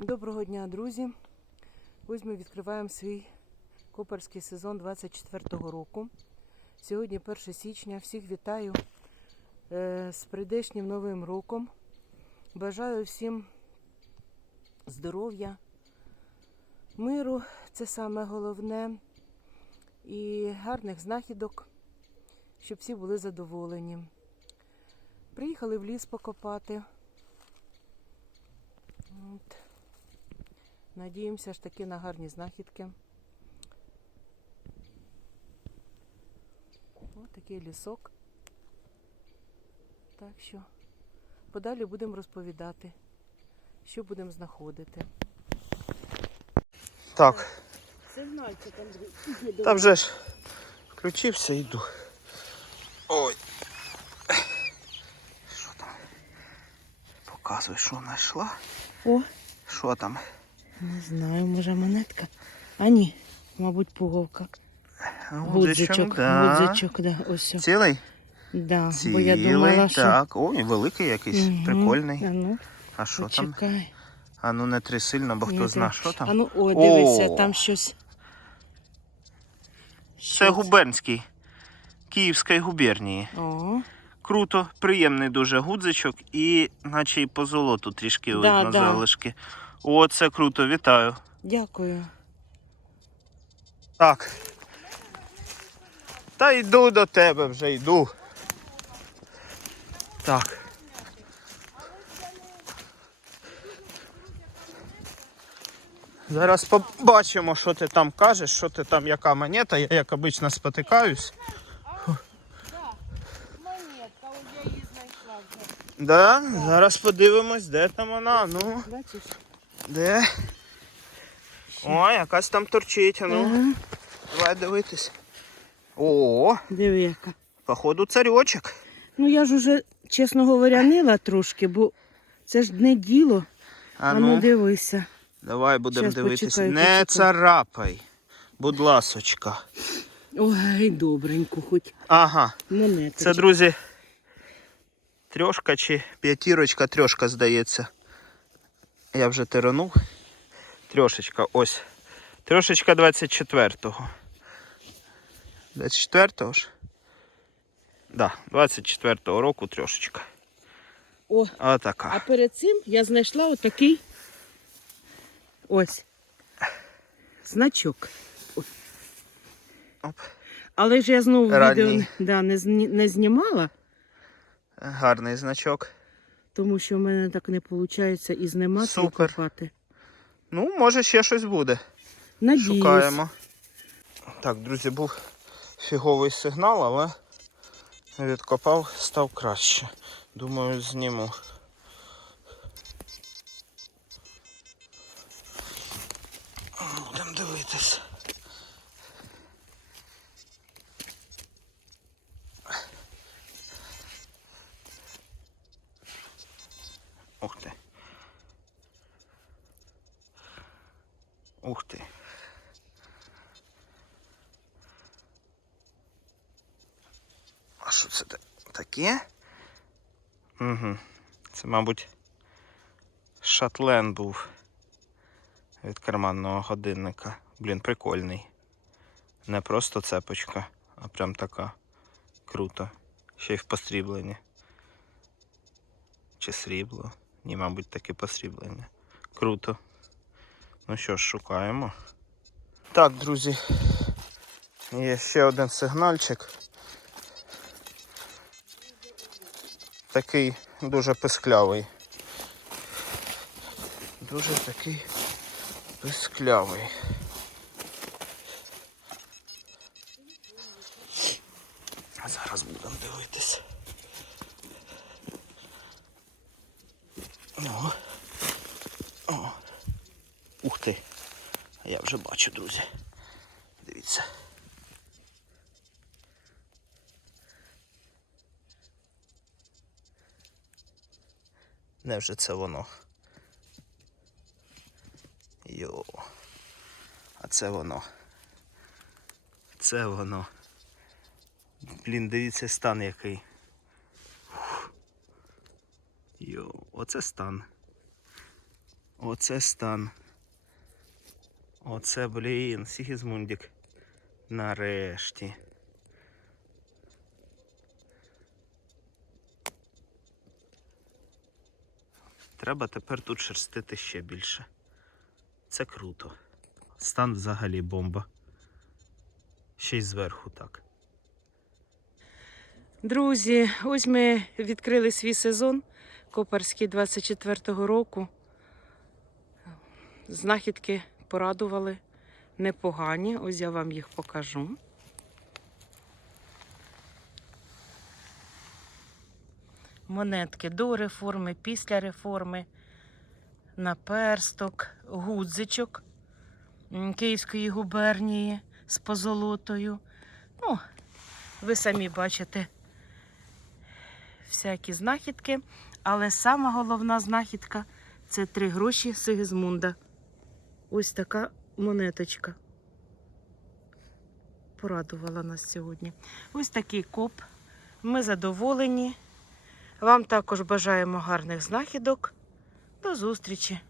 Доброго дня, друзі! Ось ми відкриваємо свій копарський сезон 24-го року. Сьогодні 1 січня. Всіх вітаю е, з прийдешнім новим роком. Бажаю всім здоров'я, миру, це саме головне, і гарних знахідок, щоб всі були задоволені. Приїхали в ліс покопати. Надіємося ж таки на гарні знахідки. Ось такий лісок. Так що подалі будемо розповідати, що будемо знаходити. Так, Сигнальчик, Андрій. та вже ж включився, йду. Ой. Що там? Показуй, що знайшла. О, Що там? Не знаю, може монетка. А ні, мабуть, пуговка. Гудзичок, да. гудзичок, да, ось. о. Цілий? Да, бо я думала, що... так. Ой, великий якийсь, Мгм. прикольний. А ну, А що там? почекай. А ну не три сильно, бо хто знає, що там. А ну, о, дивися, О! там щось. Це Що губернський. Київської губернії. О, Круто, приємний дуже гудзичок і наче і по золоту трішки Да, видно да. залишки. О, це круто, вітаю. дякую. Так. Та йду до тебе вже йду. Так. Зараз побачимо, що ти там кажеш, що ти там, яка монета. Я як обично спотикаюсь. Монетка, я її знайшла вже. Да, зараз подивимось, де там вона. Ну, Бачиш? Де? О, якась там торчить. а Ну, Ага. давай дивитись. О, Диви яка. походу царьочок. Ну я ж уже, чесно говоря, нила трошки, бо це ж не діло. А А ну, ну дивися. давай будемо щас, дивитись. почекай, Не почекай. царапай. Будь ласочка. Ой, добренько, хоч Ага. монеточка. Це, друзі, трьошка чи п'ятірочка, трьошка, здається. Я вже тиранув. Трьошечка, ось. Трьошечка 24-го. 24-го ж? Да, 24-го року трьошечка. О, а перед цим я знайшла отакий ось значок. Оп. Але ж я знову Ранній. відео да, не, не знімала, Гарний значок. Тому що в мене так не виходить і знімати, і Супер. копати. Ну, може ще щось буде. Надіюсь. Шукаємо. Так, друзі, був фіговий сигнал, але відкопав, став краще. Думаю, зніму. Будемо дивитись. Ух ти. Ух ти. А що це та- таке? Угу. Це, мабуть, шатлен був від карманного годинника. Блін, прикольний. Не просто цепочка, а прям така. Круто. Ще й в посрібленні. Чи срібло? Ні, мабуть, таке посріблення. Круто. Ну що ж, шукаємо. Так, друзі. Є ще один сигнальчик. Такий дуже писклявий. Дуже такий писклявий. Зараз будемо дивитись. О. О. Ух ти. Я вже бачу, друзі. Дивіться. Невже це воно? Йо. А це воно. Це воно. Блін, дивіться стан який. Йо, оце стан. Оце стан. Оце, блін, Сігізмундік. Нарешті. Треба тепер тут шерстити ще більше. Це круто. Стан взагалі бомба. Ще й зверху так. Друзі, ось ми відкрили свій сезон Копарський 24-го року. Знахідки порадували непогані. Ось я вам їх покажу. Монетки до реформи, після реформи, наперсток, гудзичок Київської губернії з позолотою. Ну, ви самі бачите всякі знахідки, але сама головна знахідка це три гроші Сигизмунда. Ось така монеточка. Порадувала нас сьогодні. Ось такий коп. Ми задоволені. Вам також бажаємо гарних знахідок. До зустрічі!